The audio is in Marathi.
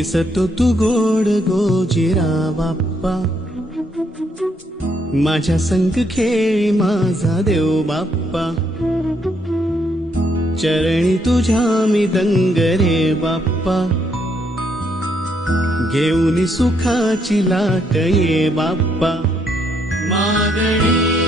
दिसतो तू गोड गोजिरा बाप्पा, माझ्या संग खेळी माझा देव बाप्पा, चरणी तुझ्या मी दंग रे बाप्पा, घेऊन सुखाची लाट ये बाप्पा. मागणी